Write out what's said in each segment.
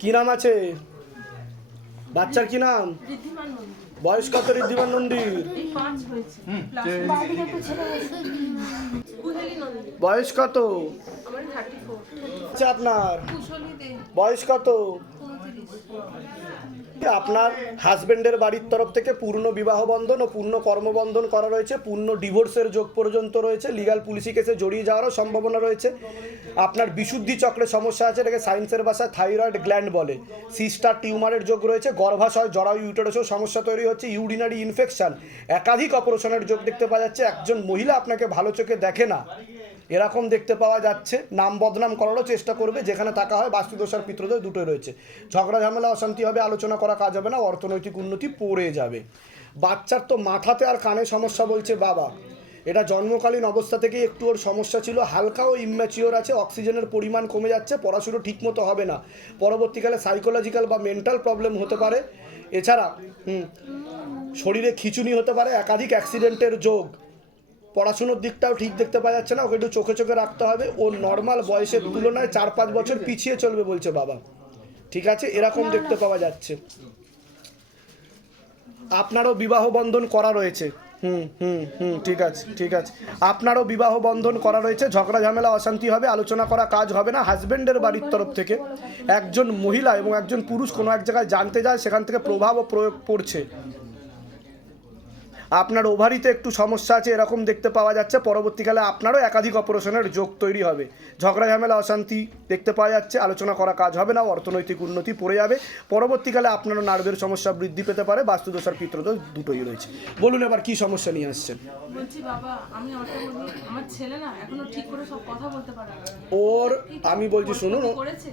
কি নাম আছে? বাচ্চার কি নাম? বয়স কত ঋদ্ধিমান নন্দীর নন্দী? বয়স কত? আচ্ছা আপনার। বয়স কত? আপনার হাজবেন্ডের বাড়ির তরফ থেকে পূর্ণ বিবাহ বন্ধন ও পূর্ণ কর্মবন্ধন করা রয়েছে, পূর্ণ ডিভোর্সের যোগ পর্যন্ত রয়েছে লিগাল পুলিশি কেসে জড়িয়ে যাওয়ারও সম্ভাবনা রয়েছে। আপনার বিশুদ্ধি চক্রে সমস্যা আছে, এটাকে সায়েন্সের ভাষায় থাইরয়েড গ্ল্যান্ড বলে। সিস্টার টিউমারের যোগ রয়েছে, গর্ভাশয়, জরায়ু ইউটারাসেও সমস্যা তৈরি হচ্ছে ইউরিনারি ইনফেকশন একাধিক অপারেশনের যোগ দেখতে পাওয়া যাচ্ছে, একজন মহিলা আপনাকে ভালো চোখে দেখে না। এরকম দেখতে পাওয়া যাচ্ছে। নাম বদনাম করারও চেষ্টা করবে, যেখানে থাকা হয় বাস্তুদোষ আর পিতৃদোষ দুটোই রয়েছে। ঝগড়া, ঝামেলা, অশান্তি হবে, আলোচনা করা কাজ হবে না, অর্থনৈতিক উন্নতি পড়ে যাবে। বাচ্চার তো মাথাতে আর কানে সমস্যা বলছে বাবা। এটা জন্মকালীন অবস্থা থেকেই একটু ওর সমস্যা ছিল, হালকা ও ইম্যাচিওর আছে, অক্সিজেনের পরিমাণ কমে যাচ্ছে, পড়াশুনো ঠিকমতো হবে না। পরবর্তীকালে সাইকোলজিক্যাল বা মেন্টাল প্রবলেম হতে পারে। এছাড়া শরীরে খিচুনি হতে পারে, একাধিক অ্যাক্সিডেন্টের যোগ। পড়াশুনোর দিকটাও ঠিক দেখতে পাওয়া যাচ্ছে না, ওকে একটু চোখে চোখে রাখতে হবে। ও নর্মাল বয়সের তুলনায় চার পাঁচ বছর পিছিয়ে চলবে বলছে বাবা। ঠিক আছে? এরকম দেখতে পাওয়া যাচ্ছে। আপনারও বিবাহ বন্ধন করা রয়েছে। হুম হুম হুম, ঠিক আছে ঠিক আছে। আপনারও বিবাহ বন্ধন করা রয়েছে। ঝগড়া, ঝামেলা, অশান্তি হবে, আলোচনা করা কাজ হবে না। হাজব্যান্ডের বাড়ির তরফ থেকে একজন মহিলা এবং একজন পুরুষ কোনো এক জায়গায় জানতে যায়, সেখান থেকে প্রভাব ও প্রয়োগ পড়ছে। আপনার ওভারিতে একটু সমস্যা আছে এরকম দেখতে পাওয়া যাচ্ছে। পরবর্তীকালে আপনারও একাধিক অপারেশনের যোগ তৈরি হবে। ঝগড়া ঝামেলা অশান্তি দেখতে পাওয়া যাচ্ছে। আলোচনা করা কাজ হবে না অর্থনৈতিক উন্নতি পড়ে যাবে। পরবর্তীকালে আপনারও নার্ভের সমস্যা বৃদ্ধি পেতে পারে বাস্তুদোষ আর পিত্রদোষ দুটোই রয়েছে। বলুন এবার কি সমস্যা নিয়ে আসছেন? বলছি বাবা আমি আমার ছেলে না এখনও ঠিক করে সব কথা বলতে পারে ওর আমি বলছি শুনুন করেছে?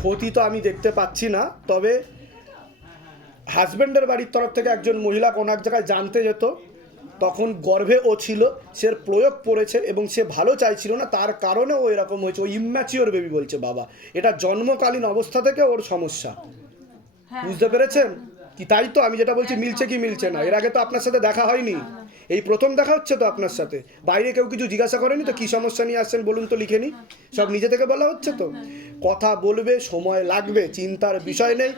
ক্ষতি তো আমি দেখতে পাচ্ছি না তবে হাজব্যান্ডের বাড়ির তরফ থেকে একজন মহিলা কোনো এক জায়গায় জানতে যেত তখন গর্ভে ও ছিল সে প্রয়োগ পড়েছে এবং সে ভালো চাইছিল না তার কারণে ও এরকম হয়েছে ও ইম্যাচিওর বেবি বলছে বাবা। এটা জন্মকালীন অবস্থা থেকে ওর সমস্যা। হ্যাঁ বুঝতে পেরেছেন? কি তাই তো আমি যেটা বলছি মিলছে কি মিলছে না? এর আগে তো আপনার সাথে দেখা হয়নি। এই প্রথম দেখা হচ্ছে তো আপনার সাথে। বাইরে কেউ কিছু জিজ্ঞাসা করেনি তো কি সমস্যা নিয়ে আসছেন বলুন তো লিখে নি। সব নিজে থেকে বলা হচ্ছে তো। কথা বলবে সময় লাগবে চিন্তার বিষয় নেই।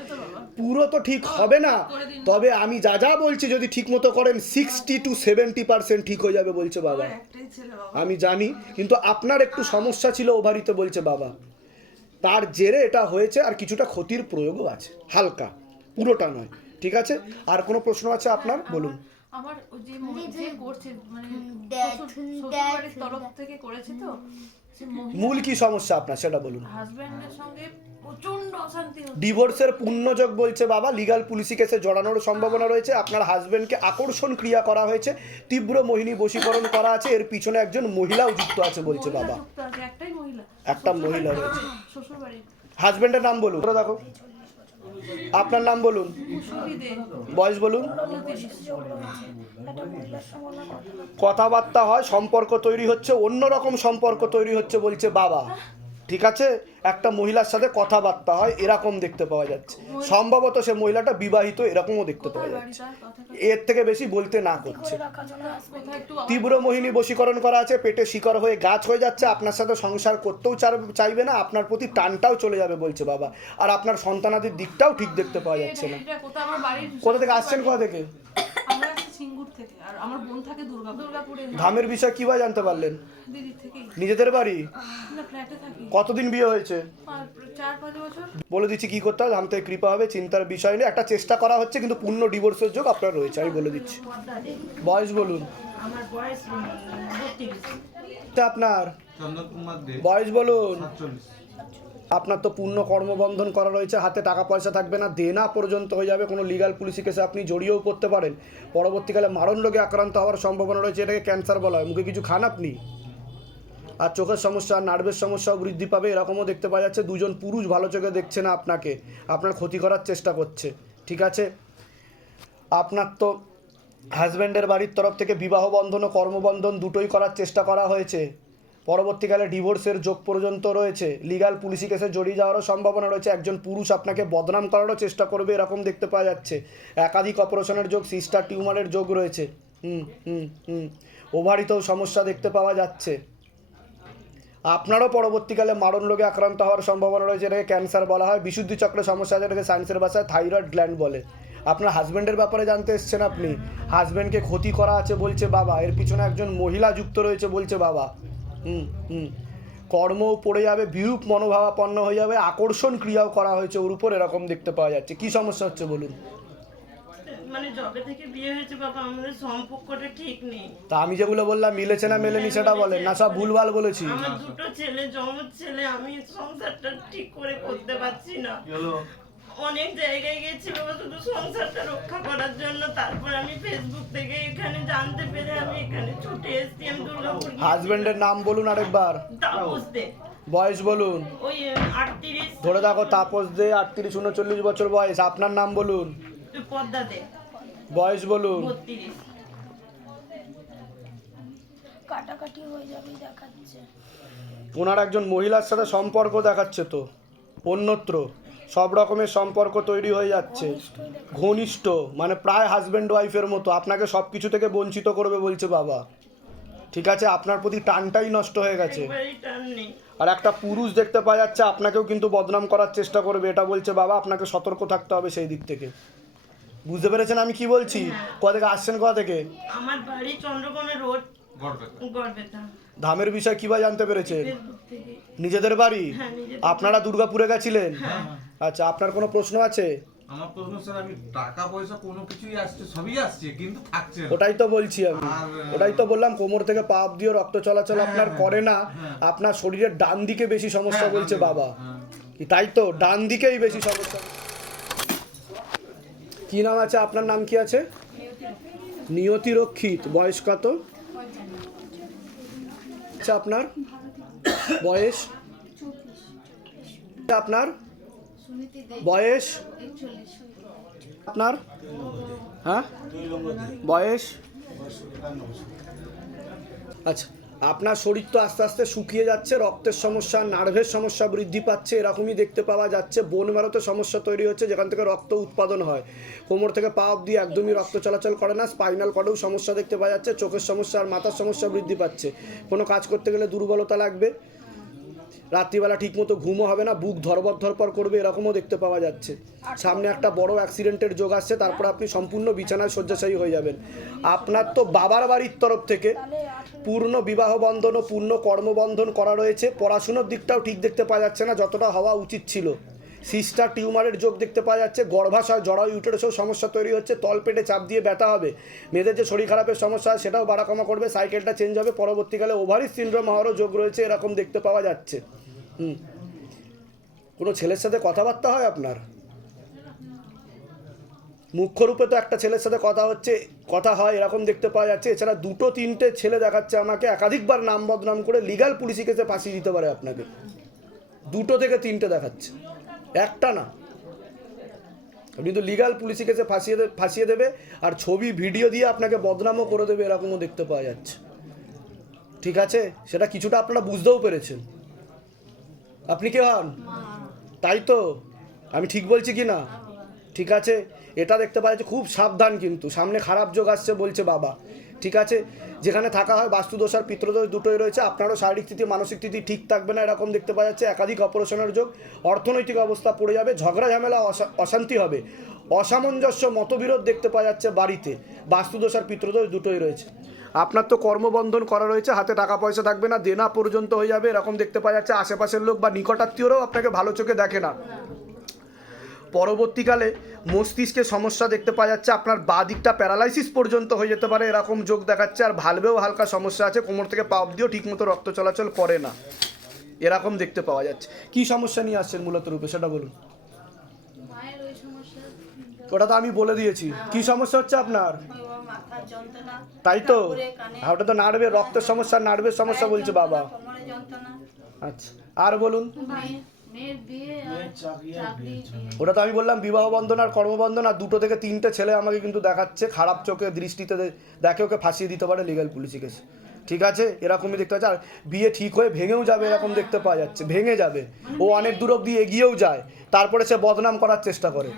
পুরো তো ঠিক হবে না। তবে আমি যা যা বলছি যদি ঠিক মতো করেন সিক্সটি টু সেভেন্টি পার্সেন্ট ঠিক হয়ে যাবে বলছে বাবা। আমি জানি কিন্তু আপনার একটু সমস্যা ছিল ওভারিতে বলছে বাবা। তার জেরে এটা হয়েছে আর কিছুটা ক্ষতির প্রয়োগও আছে হালকা পুরোটা নয় ঠিক আছে? আর কোনো প্রশ্ন আছে আপনার? বলুন। আমার যে যে করছে মানে তরফ থেকে করেছে তো মূল কি সমস্যা আপনার সেটা বলুন। হাজব্যান্ডের সঙ্গে প্রচণ্ড অশান্তি ডিভোর্সের পূর্ণযোগ বলছে বাবা লিগাল পুলিশি কেসে জড়ানোর সম্ভাবনা রয়েছে। আপনার হাজবেন্ডকে আকর্ষণ ক্রিয়া করা হয়েছে। তীব্র মোহিনী বশীকরণ করা আছে। এর পিছনে একজন মহিলাও যুক্ত আছে বলছে বাবা। একটাই মহিলা। একটা মহিলা রয়েছে। হাজবেন্ডের নাম বলুন। দেখো। আপনার নাম বলুন। বয়স বলুন। কথাবার্তা হয় সম্পর্ক তৈরি হচ্ছে অন্য রকম সম্পর্ক তৈরি হচ্ছে বলছে বাবা। ঠিক আছে? একটা মহিলার সাথে কথাবার্তা হয় এরকম দেখতে পাওয়া যাচ্ছে। সম্ভবত সে মহিলাটা বিবাহিত এরকমও দেখতে পাওয়া যাচ্ছে। এর থেকে বেশি বলতে না করছে। তীব্র মোহিনী বশীকরণ করা আছে পেটে শিকড় হয়ে গাছ হয়ে যাচ্ছে আপনার সাথে সংসার করতেও চাইবে না আপনার প্রতি টানটাও চলে যাবে বলছে বাবা। আর আপনার সন্তানাদির দিকটাও ঠিক দেখতে পাওয়া যাচ্ছে না। কোথা থেকে আসছেন? কোথা থেকে? সিঙ্গুর থেকে আর আমার বোন থাকে দুর্গা দুর্গাপুরে ধামের বিষয় কীভাবে জানতে পারলেন? দিদি থেকে নিজেদের বাড়ি? না ফ্ল্যাটে থাকি। কতদিন বিয়ে হয়েছে? আর চার পাঁচ বছর। বলে দিচ্ছি কি করতে হবে ধাম থেকে কৃপা হবে চিন্তার বিষয় নেই। একটা চেষ্টা করা হচ্ছে কিন্তু পূর্ণ ডিভোর্সের যোগ আপনার রয়েছে আমি বলে দিচ্ছি। বয়স বলুন। আমার বয়স বত্রিশ। এটা আপনার? চন্দন কুমার দে। বয়স বলুন। সাতচল্লিশ। আপনার তো পূর্ণ কর্মবন্ধন করা রয়েছে, হাতে টাকা পয়সা থাকবে না, দেনা পর্যন্ত হয়ে যাবে, কোনো লিগাল পুলিশি কেসে আপনি জড়িয়েও পড়তে পারেন। পরবর্তীকালে মারণ রোগে আক্রান্ত হওয়ার সম্ভাবনা রয়েছে, এটাকে ক্যান্সার বলা হয়। মুখে কিছু খান আপনি? আর চোখের সমস্যা নার্ভের সমস্যাও বৃদ্ধি পাবে, এরকমও দেখতে পাওয়া যাচ্ছে, দুজন পুরুষ ভালো চোখে দেখছে না আপনাকে। আপনার ক্ষতি করার চেষ্টা করছে, ঠিক আছে? আপনার তো হাজব্যান্ডের বাড়ির তরফ থেকে বিবাহ বন্ধন ও কর্মবন্ধন দুটোই করার চেষ্টা করা হয়েছে। পরবর্তীকালে ডিভোর্সের যোগ পর্যন্ত রয়েছে। লিগাল পুলিশি কেসে জড়িয়ে যাওয়ারও সম্ভাবনা রয়েছে। একজন পুরুষ আপনাকে বদনাম করারও চেষ্টা করবে এরকম দেখতে পাওয়া যাচ্ছে। একাধিক অপারেশনের যোগ, সিস্টার টিউমারের যোগ রয়েছে। হুম হুম হুম। ওভারিতেও সমস্যা দেখতে পাওয়া যাচ্ছে। আপনারও পরবর্তীকালে মারণ রোগে আক্রান্ত হওয়ার সম্ভাবনা রয়েছে, এটাকে ক্যান্সার বলা হয়। বিশুদ্ধি চক্রের সমস্যা আছে, এটাকে সায়েন্সের ভাষায় থাইরয়েড গ্ল্যান্ড বলে। আপনার হাজব্যান্ডের ব্যাপারে জানতে এসছেন আপনি? হাজব্যান্ডকে ক্ষতি করা আছে বলছে বাবা। এর পিছনে একজন মহিলা যুক্ত রয়েছে বলছে বাবা। হুম হুম। কর্ম পড়ে যাবে বিরূপ মনোভাবাপন্ন হয়ে যাবে আকর্ষণ ক্রিয়াও করা হয়েছে ওর উপর এরকম দেখতে পাওয়া যাচ্ছে। কি সমস্যা হচ্ছে বলুন? মানে যবে থেকে বিয়ে হয়েছে বাবা আমাদের সম্পর্কটা ঠিক নেই। তা আমি যেগুলো বললাম মিলেছে না মেলেনি সেটা বলেন। না সব ভুলভাল বলেছি। আমার দুটো ছেলে জমজ ছেলে আমি সংসারটা ঠিক করে করতে পারছি না। অনেক জায়গায় গেছি বাবা শুধু সংসারটা রক্ষা করার জন্য। তারপর আমি ফেসবুক থেকে এখানে জানতে পেরে আমি এখানে ছুটে এসেছি আমি দুর্গাপুর গিয়েছিলাম। হাজব্যান্ডের নাম বলুন আরেকবার। তাপস দে বয়স বলুন। ওই আটত্রিশ। ধরে দেখো তাপস দে আটত্রিশ উনচল্লিশ বছর বয়স। আপনার নাম বলুন। পদ্মা দে। বয়স বলুন। বত্রিশ। কাটাকাটি হয়ে যাবে দেখাচ্ছে। ওনার একজন মহিলার সাথে সম্পর্ক দেখাচ্ছে তো অন্যত্র। সব রকমের সম্পর্ক তৈরি হয়ে যাচ্ছে। ঘনিষ্ঠ মানে প্রায় হাজব্যান্ড ওয়াইফের মতো। আপনাকে সব কিছু থেকে বঞ্চিত করবে বলছে বাবা। ঠিক আছে? আপনার প্রতি টানটাই নষ্ট হয়ে গেছে। আর একটা পুরুষ দেখতে পাওয়া যাচ্ছে আপনাকেও কিন্তু বদনাম করার চেষ্টা করবে। এটা বলছে বাবা আপনাকে সতর্ক থাকতে হবে সেই দিক থেকে। বুঝতে পেরেছেন আমি কি বলছি? কোথা থেকে আসছেন কোথা থেকে? আমার বাড়ি চন্দ্রকোনা রোড ধামের বিষয় কীভাবে জানতে পেরেছেন? নিজেদের বাড়ি? হ্যাঁ আপনারা দুর্গাপুরে গেছিলেন? আচ্ছা আপনার কোনো প্রশ্ন আছে? আমার প্রশ্ন স্যার আমি টাকা পয়সা কোনো কিছুই আসছে সবই আসছে কিন্তু থাকছে ওটাই তো বলছি আমি। ওটাই তো বললাম কোমর থেকে পা অব্দিও রক্ত চলাচল আপনার করে না। আপনার শরীরের ডান দিকে বেশি সমস্যা হ্যাঁ, বলছে বাবা। হ্যাঁ। কি তাই তো? ডান দিকেই বেশি সমস্যা। কি নাম আছে? আপনার নাম কি আছে? নিয়তি রক্ষিত বয়স কত? আচ্ছা আপনার? বয়স? আপনার? বয়স? আপনার? হ্যাঁ? বয়স? আচ্ছা। আপনার শরীর তো আস্তে আস্তে শুকিয়ে যাচ্ছে, রক্তের সমস্যা, নার্ভের সমস্যা বৃদ্ধি পাচ্ছে, এরকমই দেখতে পাওয়া যাচ্ছে। বোন মেরোতে সমস্যা তৈরি হচ্ছে, যেখান থেকে রক্ত উৎপাদন হয়। কোমর থেকে পা অব্দি একদমই রক্ত চলাচল করে না, স্পাইনাল কর্ডেও সমস্যা দেখতে পাওয়া যাচ্ছে, চোখের সমস্যা আর মাথার সমস্যা বৃদ্ধি পাচ্ছে। কোনো কাজ করতে গেলে দুর্বলতা লাগবে। রাত্রিবেলা ঠিক মতো ঘুমও হবে না বুক ধরবর ধরপর করবে এরকমও দেখতে পাওয়া যাচ্ছে। সামনে একটা বড় অ্যাক্সিডেন্টের যোগ আসছে তারপর আপনি সম্পূর্ণ বিছানায় শয্যাশায়ী হয়ে যাবেন। আপনার তো বাবার বাড়ির তরফ থেকে পূর্ণ বিবাহ বন্ধন ও পূর্ণ কর্মবন্ধন করা রয়েছে পড়াশুনোর দিকটাও ঠিক দেখতে পাওয়া যাচ্ছে না যতটা হওয়া উচিত ছিল। সিস্টার টিউমারের যোগ দেখতে পাওয়া যাচ্ছে, গর্ভাশয় জড়াও ইউটারেসেও সমস্যা তৈরি হচ্ছে তলপেটে চাপ দিয়ে ব্যথা হবে। মেয়েদের যে শরীর খারাপের সমস্যা হয় সেটাও বাড়া কমা করবে, সাইকেলটা চেঞ্জ হবে, পরবর্তীকালে ওভারি সিন্ড্রোম হওয়ারও যোগ রয়েছে, এরকম দেখতে পাওয়া যাচ্ছে। হুম। কোনো ছেলের সাথে কথাবার্তা হয় আপনার? মুখ্যরূপে তো একটা ছেলের সাথে কথা হচ্ছে, কথা হয়, এরকম দেখতে পাওয়া যাচ্ছে। এছাড়া দুটো তিনটে ছেলে দেখাচ্ছে আমাকে, একাধিকবার নাম বদনাম করে লিগাল পুলিশি কেসে ফাঁসিয়ে দিতে পারে আপনাকে। দুটো থেকে তিনটে দেখাচ্ছে। একটা না। আপনি তো লিগাল পুলিশি কেসে ফাঁসিয়ে ফাঁসিয়ে দেবে আর ছবি ভিডিও দিয়ে আপনাকে বদনামও করে দেবে, এরকমও দেখতে পাওয়া যাচ্ছে। ঠিক আছে? সেটা কিছুটা আপনারা বুঝতেও পেরেছেন। আপনি কে হন? তাই তো? আমি ঠিক বলছি কি না? ঠিক আছে? এটা দেখতে পাওয়া যাচ্ছে খুব সাবধান কিন্তু। সামনে খারাপ যোগ আসছে বলছে বাবা। ঠিক আছে? যেখানে থাকা হয় বাস্তুদোষ আর পিত্রদোষ দুটোই রয়েছে। আপনারও শারীরিক স্থিতি, মানসিক স্থিতি ঠিক থাকবে না এরকম দেখতে পাওয়া যাচ্ছে। একাধিক অপারেশনের যোগ, অর্থনৈতিক অবস্থা পড়ে যাবে, ঝগড়া, ঝামেলা অশান্তি হবে। অসামঞ্জস্য মতবিরোধ দেখতে পাওয়া যাচ্ছে বাড়িতে। বাস্তুদোষ আর পিত্রদোষ দুটোই রয়েছে। আপনার তো কর্মবন্ধন করা রয়েছে, হাতে টাকা পয়সা থাকবে না, দেনা পর্যন্ত হয়ে যাবে, এরকম দেখতে পাওয়া যাচ্ছে। আশেপাশের লোক বা নিকটাত্মীয়রাও আপনাকে ভালো চোখে দেখে না। পরবর্তীকালে মস্তিষ্কে সমস্যা দেখতে পাওয়া যাচ্ছে আপনার বা দিকটা প্যারালাইসিস পর্যন্ত হয়ে যেতে পারে এরকম যোগ দেখাচ্ছে আর ভালবেও হালকা সমস্যা আছে কোমর থেকে পা অব্দিও ঠিকমতো রক্ত চলাচল করে না। এরকম দেখতে পাওয়া যাচ্ছে। কি সমস্যা নিয়ে আসছেন মূলত রূপে সেটা বলুন। ওটা তো আমি বলে দিয়েছি। কি সমস্যা হচ্ছে আপনার? তাই তো। আর ওটা তো নার্ভের রক্তের সমস্যা নার্ভের সমস্যা বলছে বাবা। আচ্ছা। আর বলুন। ওটা তো আমি বললাম বিবাহ বন্ধন আর কর্মবন্ধন আর দুটো থেকে তিনটে ছেলে আমাকে কিন্তু দেখাচ্ছে খারাপ চোখে দৃষ্টিতে দেখে ওকে ফাঁসিয়ে দিতে পারে লিগাল পুলিশি কেস ঠিক আছে? এরকমই দেখতে পাচ্ছে আর বিয়ে ঠিক হয়ে ভেঙেও যাবে এরকম দেখতে পাওয়া যাচ্ছে ভেঙে যাবে। ও অনেক দূর অব্দি এগিয়েও যায় তারপরে সে বদনাম করার চেষ্টা করে।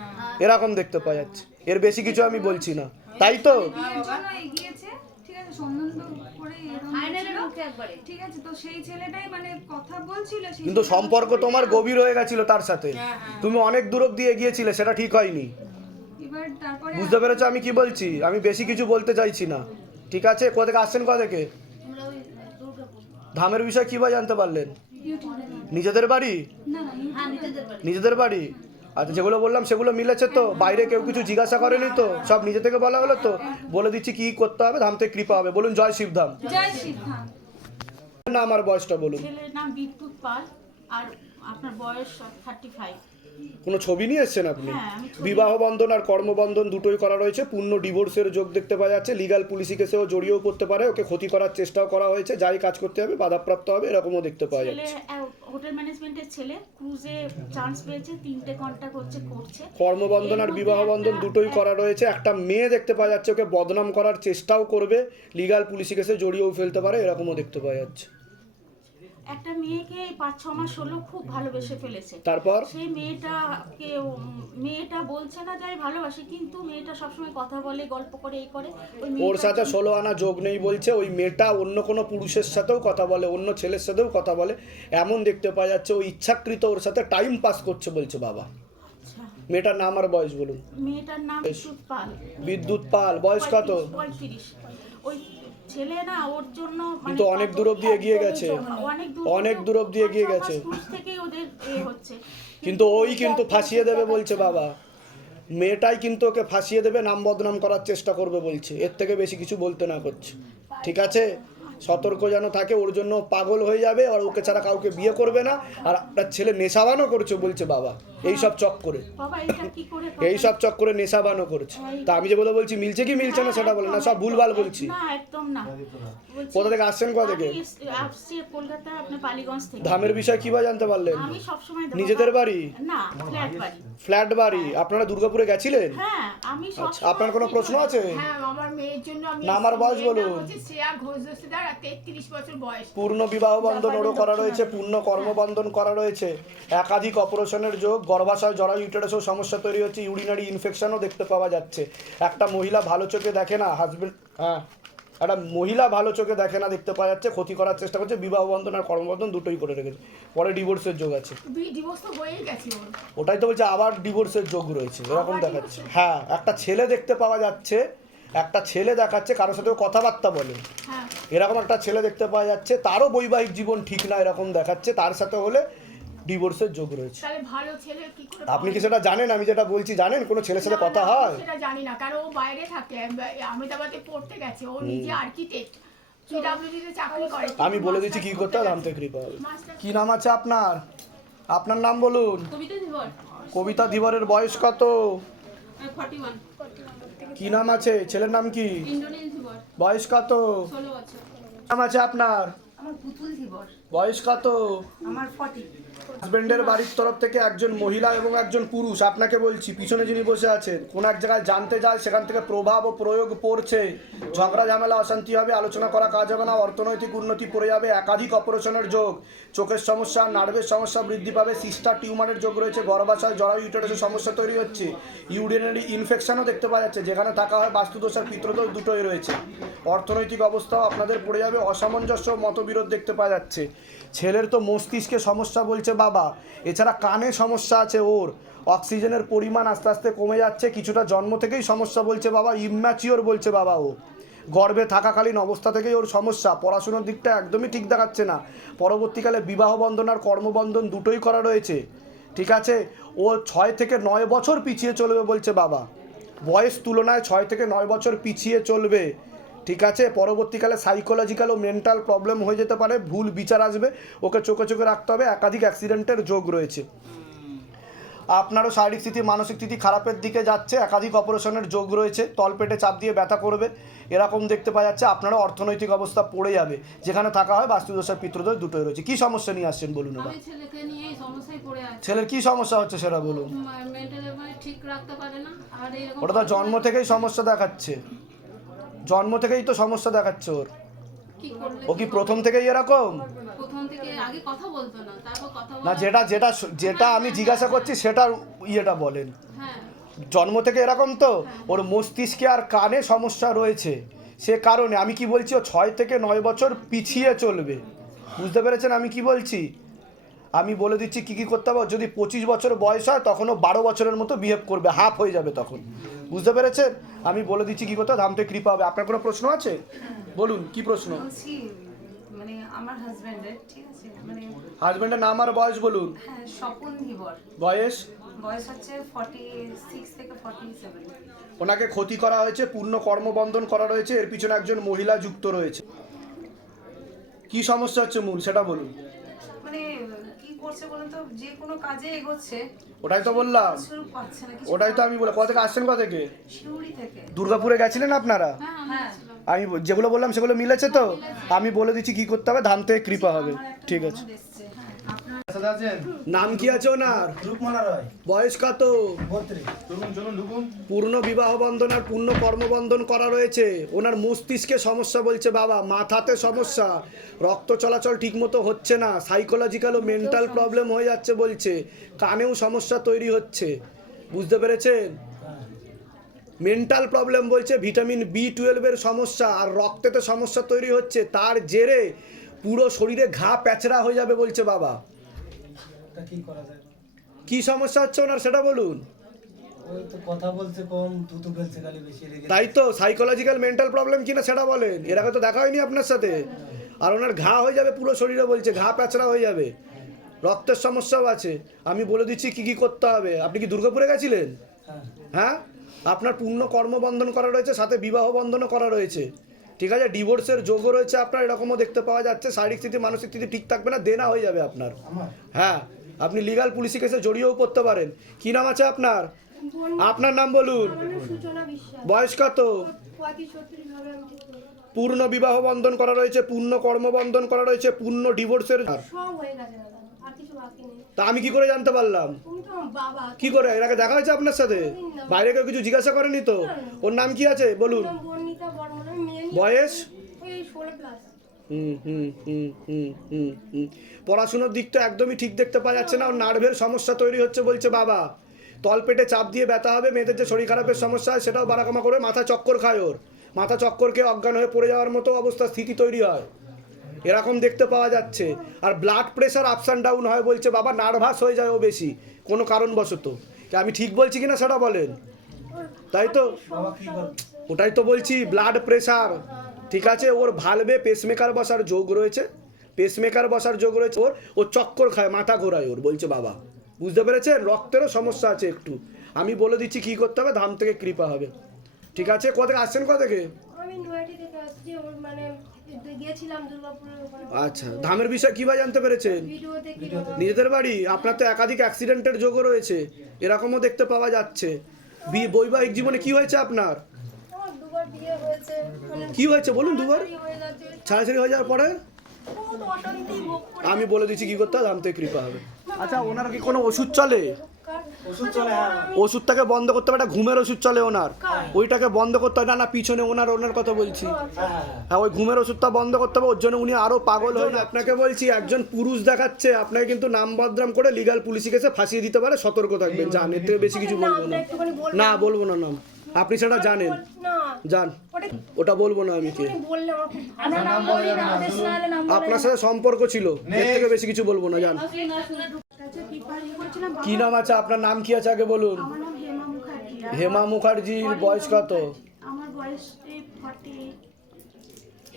এরকম দেখতে পাওয়া যাচ্ছে। এর বেশি কিছু আমি বলছি না। তাই তো? এগিয়েছে ঠিক আছে সম্বন্ধ করেই এরকম মুখে একবারে। ঠিক আছে তো সেই ছেলেটাই মানে কথা বলছিল কিন্তু সম্পর্ক তোমার গভীর হয়ে গেছিল তার সাথে। তুমি অনেক দূর অব্দি এগিয়েছিলে সেটা ঠিক হয়নি। এবার তারপরে বুঝতে পেরেছ আমি কি বলছি? আমি বেশি কিছু বলতে চাইছি না। ঠিক আছে? কোথা থেকে আসছেন কোথা থেকে? ধামের বিষয়ে কীভাবে জানতে পারলেন? ইউটিউবে। নিজেদের বাড়ি? না না হ্যাঁ নিজেদের বাড়ি। নিজেদের বাড়ি? আচ্ছা যেগুলো বললাম সেগুলো মিলেছে তো? বাইরে কেউ কিছু জিজ্ঞাসা করেনি তো? সব নিজে থেকে বলা হলো তো? বলে দিচ্ছি কি করতে হবে? ধাম থেকে কৃপা হবে। বলুন জয় শিবধাম জয় সিদ্ধান্ত না আমার বয়সটা বলুন। ছেলের নাম বিদ্যুৎ পাল আর আপনার বয়স থার্টি ফাইভ কোনো ছবি নিয়ে এসছেন আপনি? হ্যাঁ, বিবাহ বন্ধন আর কর্মবন্ধন দুটোই করা রয়েছে পূর্ণ ডিভোর্সের যোগ দেখতে পাওয়া যাচ্ছে লিগাল পুলিশি কেসেও জড়িয়েও করতে পারে ওকে ক্ষতি করার চেষ্টাও করা হয়েছে যাই কাজ করতে হবে বাধাপ্রাপ্ত হবে এরকমও দেখতে পাওয়া যাচ্ছে। হোটেল ম্যানেজমেন্টের ছেলে ক্রুজে চান্স পেয়েছে তিনটে হচ্ছে করছে। কর্মবন্ধন আর বিবাহ বন্ধন দুটোই করা রয়েছে একটা মেয়ে দেখতে পাওয়া যাচ্ছে ওকে বদনাম করার চেষ্টাও করবে লিগাল পুলিশি কেসে জড়িয়েও ফেলতে পারে এরকমও দেখতে পাওয়া যাচ্ছে। একটা মেয়েকে পাঁচ ছ মাস হলো খুব ভালোবেসে ফেলেছে। তারপর? সেই মেয়েটাকে উম, মেয়েটা বলছে না যে আমি ভালোবাসি কিন্তু মেয়েটা সবসময় কথা বলে গল্প করে এই করে। ওই ওর সাথে ষোলো আনা যোগ নেই বলছে ওই মেয়েটা অন্য কোনো পুরুষের সাথেও কথা বলে অন্য ছেলের সাথেও কথা বলে। এমন দেখতে পাওয়া যাচ্ছে ও ইচ্ছাকৃত ওর সাথে টাইম পাস করছে বলছে বাবা। আচ্ছা, মেয়েটার নাম আর বয়স বলুন। মেয়েটার নাম বিদ্যুৎ পাল। বিদ্যুৎ পাল বয়স কত? পঁয়ত্রিশ। ওই ছেলে না ওর জন্য মানে কিন্তু অনেক দূর অবধি এগিয়ে গেছে। অনেক দূর অবধি এগিয়ে গেছে। থেকেই ওদের হচ্ছে। কিন্তু ওই কিন্তু ফাঁসিয়ে দেবে বলছে বাবা। মেয়েটাই কিন্তু ওকে ফাঁসিয়ে দেবে নাম বদনাম করার চেষ্টা করবে বলছে। এর থেকে বেশি কিছু বলতে না করছে। ঠিক আছে? সতর্ক যেন থাকে ওর জন্য পাগল হয়ে যাবে আর ওকে ছাড়া কাউকে বিয়ে করবে না। আর আপনার ছেলে নেশাবানও করছে বলছে বাবা। এই সব চক্করে। বাবা করে এই সব চক্করে নেশাবানও করছে। তা আমি যে বলে বলছি মিলছে কি মিলছে না সেটা বলে না সব ভুলভাল বলছি। না একদম না। বলছি, কোথা থেকে আসছেন কোথা থেকে? আমি এস- আসছি কলকাতা আপনার পালিগঞ্জ থেকে। ধামের বিষয় কীভাবে জানতে পারলেন। নিজেদের বাড়ি? ফ্ল্যাট বাড়ি। আপনারা দুর্গাপুরে গেছিলেন? হ্যাঁ আচ্ছা আপনার কোনো প্রশ্ন আছে? হ্যাঁ আমার মেয়ের জন্য আমি না, আমার বয়স বলুন। শ্রেয়া ঘোষ তেত্রিশ বছর বয়স। পূর্ণ বিবাহ বন্ধন ওরও করা রয়েছে পূর্ণ কর্মবন্ধন করা রয়েছে একাধিক অপারেশনের যোগ গর্ভাশয় জরা ইউটেরাসও সমস্যা তৈরি হচ্ছে ইউরিনারি ইনফেকশনও দেখতে পাওয়া যাচ্ছে। একটা মহিলা ভালো চোখে দেখে না হাজবেন্ড হ্যাঁ একটা মহিলা ভালো চোখে দেখে না দেখতে পাওয়া যাচ্ছে ক্ষতি করার চেষ্টা করছে বিবাহ বন্ধন আর কর্মবন্ধন দুটোই করে রেখেছে। পরে ডিভোর্সের যোগ আছে। ওটাই তো বলছে আবার ডিভোর্সের যোগ রয়েছে এরকম দেখাচ্ছে। হ্যাঁ একটা ছেলে দেখতে পাওয়া যাচ্ছে একটা ছেলে দেখাচ্ছে কারোর সাথে কথাবার্তা বলে। হ্যাঁ। এরকম একটা ছেলে দেখতে পাওয়া যাচ্ছে তারও বৈবাহিক জীবন ঠিক না এরকম দেখাচ্ছে তার সাথে হলে ডিভোর্সের যোগ রয়েছে। তাহলে ভালো ছেলে কি করে আপনি কি সেটা জানেন? আমি যেটা বলছি জানেন? কোনো ছেলের সাথে কথা হয়? সেটা জানি না কারণ ও বাইরে থাকে আহমেদাবাদে পড়তে গেছে ও নিজে আর্কিটেক্ট পিডাব্লিউডিতে চাকরি করে। আমি বলে দিচ্ছি কি করতে হবে? ধামতে কৃপা কি নাম আছে আপনার? আপনার নাম বলুন। কবিতা ধীবর কবিতা ধীবরের বয়স কত? ফর্টি ওয়ান কি নাম আছে? ছেলের নাম কি? বয়স কত? নাম আছে আপনার? বয়স কত? আমার হাজবেন্ডের বাড়ির তরফ থেকে একজন মহিলা এবং একজন পুরুষ, আপনাকে বলছি, পিছনে যিনি বসে আছেন, কোন এক জায়গায় জানতে যায়, সেখান থেকে প্রভাব ও প্রয়োগ পড়ছে। ঝগড়া, ঝামেলা, অশান্তি হবে, আলোচনা করা কাজ হবে না, অর্থনৈতিক উন্নতি পড়ে যাবে, একাধিক অপারেশনের যোগ, চোখের সমস্যা, নার্ভের সমস্যা বৃদ্ধি পাবে, সিস্টার টিউমারের যোগ রয়েছে, গর্ভাশয়, জরায়ু ইউটেরাসের সমস্যা তৈরি হচ্ছে, ইউরিনারি ইনফেকশনও দেখতে পাওয়া যাচ্ছে, যেখানে থাকা হয় বাস্তুদোষ আর পিত্রদোষ দুটোই রয়েছে। অর্থনৈতিক অবস্থাও আপনাদের পড়ে যাবে, অসামঞ্জস্য, মতবিরোধ দেখতে পাওয়া যাচ্ছে। ছেলের তো মস্তিষ্কে সমস্যা বলছে বাবা। এছাড়া কানে সমস্যা আছে ওর। অক্সিজেনের পরিমাণ আস্তে আস্তে কমে যাচ্ছে, কিছুটা জন্ম থেকেই সমস্যা বলছে বাবা ইম্যাচিওর বলছে বাবা ও। গর্ভে থাকাকালীন অবস্থা থেকেই ওর সমস্যা, পড়াশুনোর দিকটা একদমই ঠিক দেখাচ্ছে না। পরবর্তীকালে বিবাহ বন্ধন আর কর্মবন্ধন দুটোই করা রয়েছে। ঠিক আছে? ও ছয় থেকে নয় বছর পিছিয়ে চলবে বলছে বাবা। বয়স তুলনায় ছয় থেকে নয় বছর পিছিয়ে চলবে। ঠিক আছে পরবর্তীকালে সাইকোলজিক্যাল ও মেন্টাল প্রবলেম হয়ে যেতে পারে ভুল বিচার আসবে ওকে চোখে চোখে রাখতে হবে একাধিক অ্যাক্সিডেন্টের যোগ রয়েছে। আপনারও শারীরিক স্থিতি মানসিক স্থিতি খারাপের দিকে যাচ্ছে একাধিক অপারেশনের যোগ রয়েছে তলপেটে চাপ দিয়ে ব্যথা করবে এরকম দেখতে পাওয়া যাচ্ছে আপনারও অর্থনৈতিক অবস্থা পড়ে যাবে যেখানে থাকা হয় বাস্তুদোষ আর পিতৃদোষ দুটোই রয়েছে। কি সমস্যা নিয়ে আসছেন বলুন এবার? ছেলের কি সমস্যা হচ্ছে সেটা বলুন। মানে ওটা তো জন্ম থেকেই সমস্যা দেখাচ্ছে। জন্ম থেকেই তো সমস্যা দেখাচ্ছে ওর। ও কি প্রথম থেকেই এরকম? না যেটা যেটা যেটা আমি জিজ্ঞাসা করছি সেটার ইয়েটা বলেন। হ্যাঁ। জন্ম থেকে এরকম তো? ওর মস্তিষ্কে আর কানে সমস্যা রয়েছে। সে কারণে আমি কি বলছি ও ছয় থেকে নয় বছর পিছিয়ে চলবে। বুঝতে পেরেছেন আমি কি বলছি? আমি বলে দিচ্ছি কি কি করতে হবে। যদি পঁচিশ বছর বয়স হয় তখনও বারো বছরের মতো বিহেভ করবে হাফ হয়ে যাবে তখন। বুঝতে পেরেছেন? আমি বলে দিচ্ছি কি করতে হবে ধামতে কৃপা হবে। আপনার কোনো প্রশ্ন আছে? বলুন কি প্রশ্ন? মানে আমার হাজবেন্ডের ঠিক আছে? মানে নাম আর বয়স বলুন। হ্যাঁ স্বপন ধীবর। বয়স? হচ্ছে থেকে ওনাকে ক্ষতি করা হয়েছে পূর্ণ কর্মবন্ধন করা রয়েছে এর পিছনে একজন মহিলা যুক্ত রয়েছে। কি সমস্যা হচ্ছে মূল সেটা বলুন। করছে বলুন তো যে কোনো কাজে এগোচ্ছে ওটাই তো বললাম। শুরু পাচ্ছে না কিছু ওটাই তো আমি বলে কোথা থেকে আসছেন কোথা থেকে? শিউরি থেকে। দুর্গাপুরে গেছিলেন আপনারা? হ্যাঁ আমি হ্যাঁ। যেগুলো বললাম সেগুলো মিলেছে তো? আমি বলে দিচ্ছি কি করতে হবে ধান থেকে কৃপা হবে। ঠিক আছে। সাথে আছেন? নাম কি আছে ওনার? রূপমালা রয়। বয়স কত? পূর্ণ বিবাহ বন্ধন আর পূর্ণ কর্মবন্ধন করা রয়েছে। ওনার মস্তিষ্কে সমস্যা বলছে বাবা মাথাতে সমস্যা। রক্ত চলাচল ঠিকমতো হচ্ছে না। সাইকোলজিক্যাল ও মেন্টাল প্রবলেম হয়ে যাচ্ছে বলছে। কানেও সমস্যা তৈরি হচ্ছে। বুঝতে পেরেছেন? মেন্টাল প্রবলেম বলছে ভিটামিন বি টুয়েলভের সমস্যা। আর রক্তেতে সমস্যা তৈরি হচ্ছে। তার জেরে পুরো শরীরে ঘা প্যাচড়া হয়ে যাবে বলছে বাবা। তা কি করা যায় কি সমস্যা হচ্ছে ওনার সেটা বলুন। ওই তো কথা বলছে কম তুতু ফেলছে খালি বেশি রেগে তাই তো সাইকোলজিক্যাল মেন্টাল প্রবলেম কিনা সেটা বলেন। এর আগে তো দেখা হয়নি আপনার সাথে। আর ওনার ঘা হয়ে যাবে পুরো শরীরে বলছে ঘা প্যাচড়া হয়ে যাবে। রক্তের সমস্যাও আছে। আমি বলে দিচ্ছি কি কি করতে হবে। আপনি কি দুর্গাপুরে গেছিলেন? হ্যাঁ। হ্যাঁ? আপনার পূর্ণ কর্মবন্ধন করা রয়েছে সাথে বিবাহ বন্ধনও করা রয়েছে। ঠিক আছে? ডিভোর্সের যোগও রয়েছে আপনার এরকমও দেখতে পাওয়া যাচ্ছে। শারীরিক স্থিতি মানসিক স্থিতি ঠিক থাকবে না দেনা হয়ে যাবে আপনার। হ্যাঁ। আপনি লিগাল পুলিশি কেসে জড়িয়েও পড়তে পারেন। কি নাম আছে আপনার? আপনার নাম বলুন। বয়স কত? পূর্ণ বিবাহ বন্ধন করা রয়েছে পূর্ণ কর্মবন্ধন করা রয়েছে পূর্ণ ডিভোর্সের তা আমি কি করে জানতে পারলাম? কি করে? এর আগে দেখা হয়েছে আপনার সাথে? বাইরে কেউ কিছু জিজ্ঞাসা করেনি তো? ওর নাম কি আছে? বলুন। বয়স? ওই ষোলো হুম হুম হুম হুম হুম হুম। পড়াশোনার দিক তো একদমই ঠিক দেখতে পাওয়া যাচ্ছে না। ওর নার্ভের সমস্যা তৈরি হচ্ছে বলছে বাবা। তলপেটে চাপ দিয়ে ব্যথা হবে মেয়েদের যে শরীর খারাপের সমস্যা হয় সেটাও বাড়াকমা করে মাথা চক্কর খায় ওর। মাথা চক্করকে অজ্ঞান হয়ে পড়ে যাওয়ার মতো অবস্থা স্থিতি তৈরি হয়। এরকম দেখতে পাওয়া যাচ্ছে। আর blood pressure ups and down হয় বলছে বাবা নার্ভাস হয়ে যায় ও বেশি কোনো কারণবশত। আমি ঠিক বলছি কিনা সেটা বলেন? তাই তো? ওটাই তো বলছি ব্লাড প্রেশার ঠিক আছে ওর ভালবে পেসমেকার বসার যোগ রয়েছে। পেসমেকার বসার যোগ রয়েছে ওর ও চক্কর খায় মাথা ঘোরায় ওর বলছে বাবা। বুঝতে পেরেছেন? রক্তেরও সমস্যা আছে একটু। আমি বলে দিচ্ছি কি করতে হবে ধাম থেকে কৃপা হবে। ঠিক আছে কোথা থেকে আসছেন কোথা থেকে? মানে আচ্ছা ধামের বিষয়ে কীভাবে জানতে পেরেছেন? নিজেদের বাড়ি? আপনার তো একাধিক অ্যাক্সিডেন্টের যোগও রয়েছে। এরকমও দেখতে পাওয়া যাচ্ছে। বি- বৈবাহিক জীবনে কি হয়েছে আপনার? বিয়ে হয়েছে। মানে কি হয়েছে বলুন দুবার? ছাড়াছাড়ি হয়ে যাওয়ার পরে? আমি বলে দিচ্ছি কি করতে হবে আমতে কৃপা হবে। আচ্ছা ওনার কি কোনো ওষুধ চলে? কার- ওষুধ চলে হ্যাঁ। ওষুধটাকে বন্ধ করতে হবে একটা ঘুমের ওষুধ চলে ওনার। ওইটাকে বন্ধ করতে হবে না না পিছনে ওনার ওনার কথা বলছি। হ্যাঁ হ্যাঁ হ্যাঁ। ওই ঘুমের ওষুধটা বন্ধ করতে হবে ওর জন্য উনি আরও পাগল হয়ে আপনাকে বলছি একজন পুরুষ দেখাচ্ছে আপনাকে কিন্তু নাম বদনাম করে লিগাল পুলিশি কেসে ফাঁসিয়ে দিতে পারে সতর্ক থাকবেন জান এর থেকে বেশি কিছু বলব না। না বলব না নাম। আপনি সেটা জানেন। না। জান। ওটা ওটা বলব না আমি কে। আপনার সাথে সম্পর্ক ছিল। এর থেকে বেশি কিছু বলব না জান। করছিলাম কি নাম আছে? আপনার নাম কি আছে আগে বলুন? হেমা মুখার্জি। মুখার্জির বয়স কত?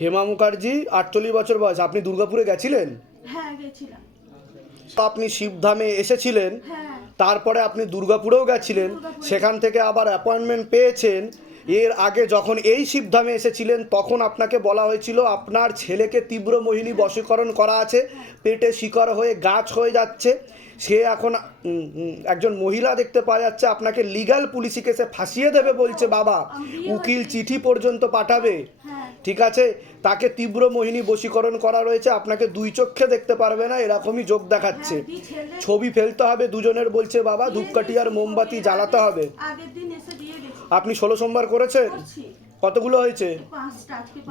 হেমা মুখার্জি আটচল্লিশ বছর বয়স। আপনি দুর্গাপুরে গেছিলেন? হ্যাঁ আপনি শিবধামে এসেছিলেন? হ্যাঁ। তারপরে আপনি দুর্গাপুরেও গেছিলেন সেখান থেকে আবার অ্যাপয়েন্টমেন্ট পেয়েছেন। এর আগে যখন এই শিবধামে এসেছিলেন তখন আপনাকে বলা হয়েছিল আপনার ছেলেকে তীব্র মোহিনী বশীকরণ করা আছে পেটে শিকড় হয়ে গাছ হয়ে যাচ্ছে। সে এখন একজন মহিলা দেখতে পাওয়া যাচ্ছে আপনাকে লিগাল পুলিশি কেসে ফাঁসিয়ে দেবে বলছে বাবা। উকিল চিঠি পর্যন্ত পাঠাবে। হ্যাঁ। ঠিক আছে? তাকে তীব্র মোহিনী বশীকরণ করা রয়েছে আপনাকে দুই চক্ষে দেখতে পারবে না এরকমই যোগ দেখাচ্ছে। ছবি ফেলতে হবে দুজনের বলছে বাবা ধূপকাঠি আর মোমবাতি জ্বালাতে হবে। আপনি ষোলো সোমবার করেছেন? করছি। কতগুলো হয়েছে।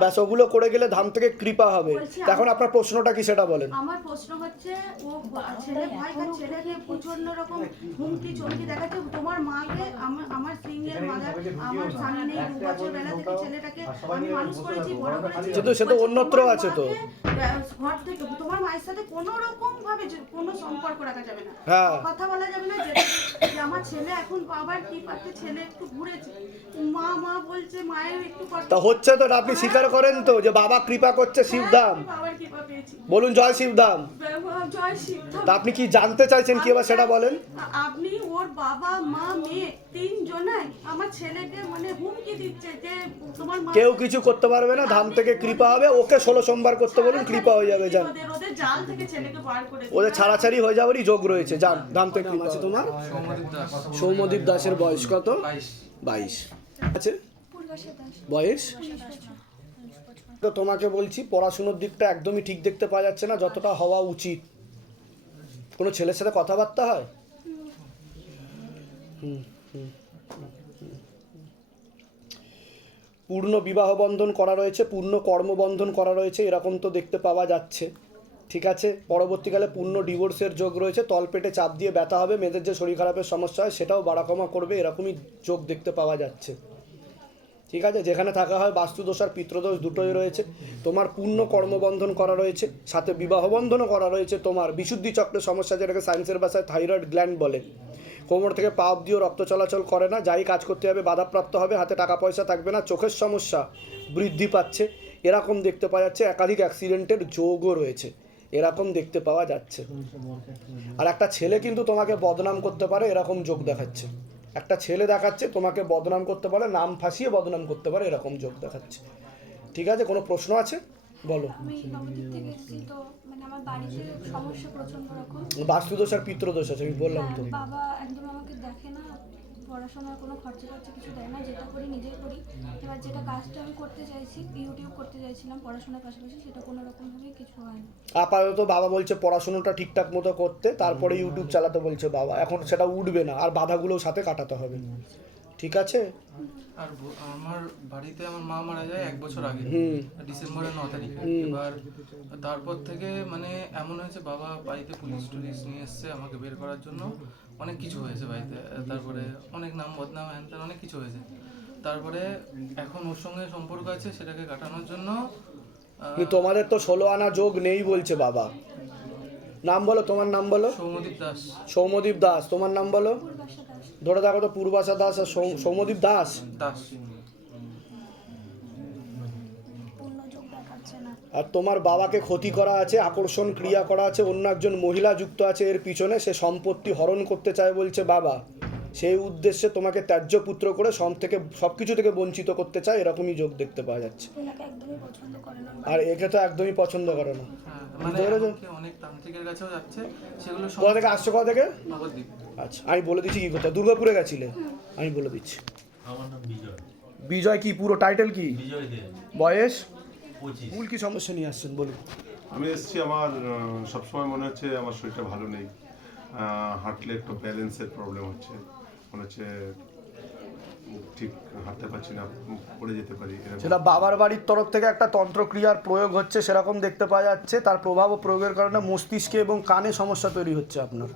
ব্যাস ওগুলো করে গেলে ধাম থেকে কৃপা হবে। এখন আপনার প্রশ্নটা কি সেটা বলেন। আমার প্রশ্ন হচ্ছে ও ছেলে কার ছেলেকে প্রচণ্ড রকম হুমকি চমকি দেখাচ্ছে। তোমার মাকে আমার আমার সিঙ্গেল মাদার আমার স্বামী নেই দু বছর বেলা থেকে ছেলেটাকে আমি মানুষ করেছি বড় করেছি। কিন্তু সে তো অন্যত্র আছে তো। ঘর থেকে তোমার মায়ের সাথে কোনো রকম ভাবে কোনো সম্পর্ক রাখা যাবে না। হ্যাঁ। কথা বলা যাবে না যে আমার ছেলে এখন বাবার কি পাচ্ছে ছেলে একটু ঘুরেছে। মা মা বলছে মায়ের তা হচ্ছে তো আপনি স্বীকার করেন তো যে বাবা কৃপা করছে শিবধাম। কৃপা পেয়েছি। বলুন জয় শিবধাম। তা আপনি কি জানতে চাইছেন কি এবার সেটা বলেন? আপনি ওর বাবা মা মেয়ে তিনজনাই আমার ছেলেকে মানে হুমকি দিচ্ছে যে তোমার কেউ কিছু করতে পারবে না ধাম থেকে কৃপা হবে ওকে ষোলো সোমবার করতে বলুন কৃপা হয়ে যাবে যান। ওদের ওদের জাল থেকে ছেলেকে বার করে ওদের ছাড়াছাড়ি হয়ে যাওয়ারই যোগ রয়েছে যান ধাম থেকে কৃপা আছে তোমার? সৌমদীপ দাসের বয়স কত? বাইশ। বাইশ। আছে? বয়স? তো তোমাকে বলছি, পড়াশুনোর দিকটা একদমই ঠিক দেখতে পাওয়া যাচ্ছে না, যতটা হওয়া উচিত। কোনো ছেলের সাথে কথাবার্তা হয়। পূর্ণ বিবাহ বন্ধন করা রয়েছে, পূর্ণ কর্মবন্ধন করা রয়েছে, এরকম তো দেখতে পাওয়া যাচ্ছে। ঠিক আছে? পরবর্তীকালে পূর্ণ ডিভোর্সের যোগ রয়েছে তলপেটে চাপ দিয়ে ব্যথা হবে, মেয়েদের যে শরীর খারাপের সমস্যা হয়, সেটাও বাড়াকমা করবে, এরকমই যোগ দেখতে পাওয়া যাচ্ছে। ঠিক আছে? যেখানে থাকা হয় বাস্তুদোষ আর পিত্রদোষ দুটোই রয়েছে। তোমার পূর্ণ কর্মবন্ধন করা রয়েছে, সাথে বিবাহ বন্ধনও করা রয়েছে তোমার। বিশুদ্ধি চক্রের সমস্যা যেটাকে সায়েন্সের ভাষায় থাইরয়েড গ্ল্যান্ড বলে। কোমর থেকে পা অব্দিও রক্ত চলাচল করে না, যাই কাজ করতে হবে, বাধাপ্রাপ্ত হবে, হাতে টাকা পয়সা থাকবে না, চোখের সমস্যা বৃদ্ধি পাচ্ছে। এরকম দেখতে পাওয়া যাচ্ছে একাধিক অ্যাক্সিডেন্টের যোগও রয়েছে। এরকম দেখতে পাওয়া যাচ্ছে। আর একটা ছেলে কিন্তু তোমাকে বদনাম করতে পারে, এরকম যোগ দেখাচ্ছে। একটা ছেলে দেখাচ্ছে তোমাকে বদনাম করতে পারে নাম ফাঁসিয়ে বদনাম করতে পারে এরকম যোগ দেখাচ্ছে। ঠিক আছে কোনো প্রশ্ন আছে? বলো। তো মানে বাস্তুদোষ আর পিত্রদোষ আছে আমি বললাম তো। হ্যাঁ, বাবা একদম আমাকে দেখে না পড়াশোনার কোনো খরচা খরচা কিছু দেয় না, যেটা করি নিজেই করি। এবার যেটা কাজটা আমি করতে চাইছি, ইউটিউব করতে চাইছিলাম পড়াশোনার পাশাপাশি, সেটা কোনো রকমভাবে কিছু হয় না। আপাতত বাবা বলছে পড়াশোনাটা ঠিকঠাক মতো করতে, তারপরে ইউটিউব চালাতে বলছে বাবা। এখন সেটা উঠবে না, আর বাধাগুলোর সাথে কাটাতে হবে। ঠিক আছে? আর আমার বাড়িতে আমার মা মারা যায় এক বছর আগে ডিসেম্বরের ন তারিখে। এবার তারপর থেকে মানে এমন হয়েছে বাবা বাড়িতে পুলিশ টুলিশ নিয়ে এসছে আমাকে বের করার জন্য। অনেক কিছু হয়েছে বাড়িতে তারপরে অনেক নাম বদনাম হ্যান অনেক কিছু হয়েছে। তারপরে এখন ওর সঙ্গে সম্পর্ক আছে সেটাকে কাটানোর জন্য তোমাদের তো ষোলো আনা যোগ নেই বলছে বাবা। নাম বলো তোমার নাম বলো। সৌমদীপ দাস। সৌমদীপ দাস তোমার নাম বলো। ধরে দেখো তো পূর্বাশা দাস আর সৌমদীপ দাস। দাস। পূর্ণ যোগ দেখাচ্ছে না। আর তোমার বাবাকে ক্ষতি করা আছে আকর্ষণ ক্রিয়া করা আছে অন্য একজন মহিলা যুক্ত আছে এর পিছনে সে সম্পত্তি হরণ করতে চায় বলছে বাবা। সেই উদ্দেশ্যে তোমাকে ত্যায্য পুত্র করে সব থেকে সব কিছু থেকে বঞ্চিত করতে চায় এরকমই যোগ দেখতে পাওয়া যাচ্ছে। ওনাকে একদমই পছন্দ করে না। আর একে তো একদমই পছন্দ করে না। হ্যাঁ, মানে কোথা থেকে আসছো কোথা থেকে? আচ্ছা আমি বলে দিচ্ছি কি করতে দুর্গাপুরে গেছিলে? আমি বলে দিচ্ছি। বিজয়। বিজয় কি? পুরো টাইটেল কি? বয়স? মূল কি সমস্যা নিয়ে আসছেন বলুন। আমি এসেছি আমার সবসময় মনে হচ্ছে আমার শরীরটা ভালো নেই। হাঁটলে একটু ব্যালেন্সের প্রবলেম হচ্ছে। হচ্ছে ঠিক হাঁটতে পারছি না পড়ে যেতে পারি সেটা বাবার বাড়ির তরফ থেকে একটা তন্ত্রক্রিয়ার প্রয়োগ হচ্ছে, সেরকম দেখতে পাওয়া যাচ্ছে। তার প্রভাব ও প্রয়োগের কারণে মস্তিষ্কে এবং কানে সমস্যা তৈরি হচ্ছে আপনার।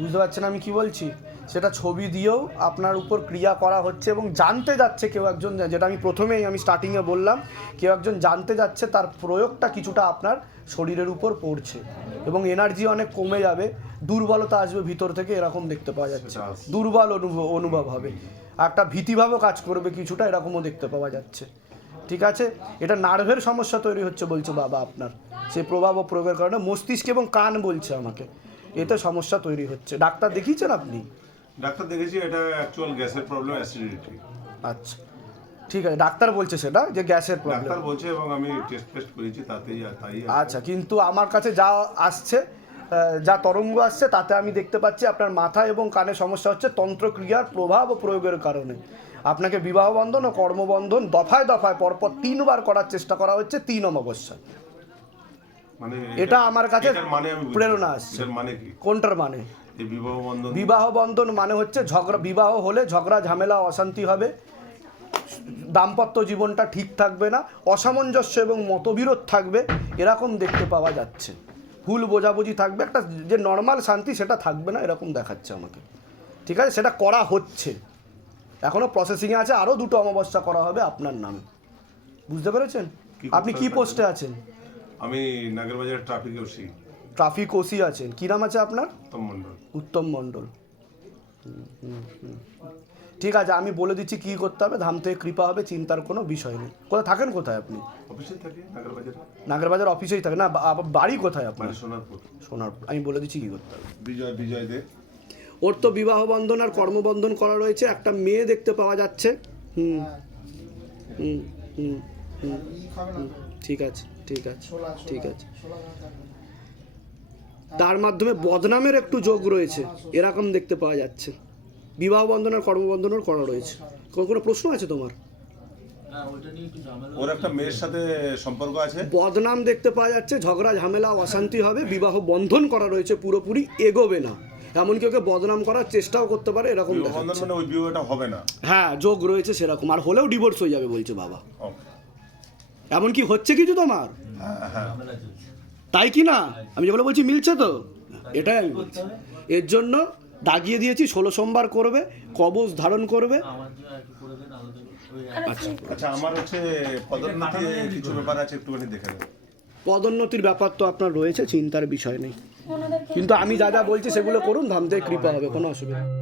বুঝতে পারছেন আমি কি বলছি? সেটা ছবি দিয়েও আপনার উপর ক্রিয়া করা হচ্ছে এবং জানতে যাচ্ছে কেউ একজন যেটা আমি প্রথমেই আমি স্টার্টিংয়ে বললাম কেউ একজন জানতে যাচ্ছে তার প্রয়োগটা কিছুটা আপনার শরীরের উপর পড়ছে এবং এনার্জি অনেক কমে যাবে দুর্বলতা আসবে ভিতর থেকে এরকম দেখতে পাওয়া যাচ্ছে। দুর্বল অনুভব অনুভব হবে। একটা ভীতিভাবও কাজ করবে কিছুটা এরকমও দেখতে পাওয়া যাচ্ছে। ঠিক আছে? এটা নার্ভের সমস্যা তৈরি হচ্ছে বলছে বাবা আপনার। সে প্রভাব ও প্রয়োগের কারণে মস্তিষ্ক এবং কান বলছে আমাকে। এতে সমস্যা তৈরি হচ্ছে। ডাক্তার দেখিয়েছেন আপনি? ডাক্তার দেখেছি এটা অ্যাকচুয়াল গ্যাসের প্রবলেম অ্যাসিডিটি আচ্ছা। ঠিক আছে ডাক্তার বলছে সেটা যে গ্যাসের প্রবলেম ডাক্তার বলছে এবং আমি টেস্ট টেস্ট করেছি তাতেই তাই আচ্ছা কিন্তু আমার কাছে যা আসছে যা তরঙ্গ আসছে তাতে আমি দেখতে পাচ্ছি আপনার মাথা এবং কানে সমস্যা হচ্ছে তন্ত্রক্রিয়ার প্রভাব ও প্রয়োগের কারণে। আপনাকে বিবাহ বন্ধন ও কর্মবন্ধন দফায় দফায় পরপর তিনবার করার চেষ্টা করা হচ্ছে তিন অমাবস্যা মানে এটা আমার কাছে মানে প্রেরণা আসছে। মানে কোনটার মানে? বিবাহ বন্ধন? বিবাহ বন্ধন মানে হচ্ছে ঝগড়া বিবাহ হলে ঝগড়া ঝামেলা অশান্তি হবে। দাম্পত্য জীবনটা ঠিক থাকবে না অসামঞ্জস্য এবং মতবিরোধ থাকবে এরকম দেখতে পাওয়া যাচ্ছে। ভুল বোঝাবুঝি থাকবে একটা যে নর্মাল শান্তি সেটা থাকবে না এরকম দেখাচ্ছে আমাকে। ঠিক আছে? সেটা করা হচ্ছে। এখনও প্রসেসিংয়ে আছে আরও দুটো অমাবস্যা করা হবে আপনার নামে। বুঝতে পেরেছেন? আপনি কি পোস্টে আছেন? আমি Nagerbazar traffic OC traffic OC আছেন। কী নাম আছে আপনার? উত্তম মণ্ডল। উত্তম মণ্ডল। হুম, হুম, হুম। ঠিক আছে আমি বলে দিচ্ছি কী করতে হবে। ধাম থেকে কৃপা হবে চিন্তার কোনো বিষয় নেই। কোথায় থাকেন কোথায় আপনি? অফিসে থাকি নাগেরবাজার। নাগরবাজার অফিসেই থাকে না বাড়ি কোথায় আপনার? মানে সোনারপুর। আমি বলে দিচ্ছি কী করতে হবে। বিজয় বিজয় দে। ওর তো বিবাহ বন্ধন আর কর্মবন্ধন করা রয়েছে। একটা মেয়ে দেখতে পাওয়া যাচ্ছে। হুম। হুম হুম হুম। হুম। ঠিক আছে ঠিক আছে ঠিক আছে। তার মাধ্যমে বদনামের একটু যোগ রয়েছে। এরকম দেখতে পাওয়া যাচ্ছে। বিবাহ বন্ধন আর কর্মবন্ধনও করা রয়েছে। কোনো কোনো প্রশ্ন আছে তোমার? না ওইটা নিয়ে একটু ঝামেলা ওর একটা মেয়ের সাথে সম্পর্ক আছে। বদনাম দেখতে পাওয়া যাচ্ছে ঝগড়া ঝামেলা অশান্তি হবে বিবাহ বন্ধন করা রয়েছে পুরোপুরি এগোবে না। এমনকি ওকে বদনাম করার চেষ্টাও করতে পারে এরকম মানে ওই বিবাহটা হবে না। হ্যাঁ যোগ রয়েছে সেরকম আর হলেও ডিভোর্স হয়ে যাবে বলছে বাবা। ওকে এমন কি হচ্ছে কিছু তোমার? হ্যাঁ হ্যাঁ। তাই কি না? আমি যেগুলো বলছি মিলছে তো? এটাই আমি বলছি। এর জন্য দাগিয়ে দিয়েছি ষোলো সোমবার করবে কবচ ধারণ করবে। আচ্ছা। আচ্ছা আমার হচ্ছে পদোন্নতি কিছু ব্যাপার আছে একটুখানি দেখে পদোন্নতির ব্যাপার তো আপনার রয়েছে চিন্তার বিষয় নেই। কিন্তু আমি যা যা বলছি সেগুলো করুন ধাম থেকে কৃপা হবে কোনো অসুবিধা নেই।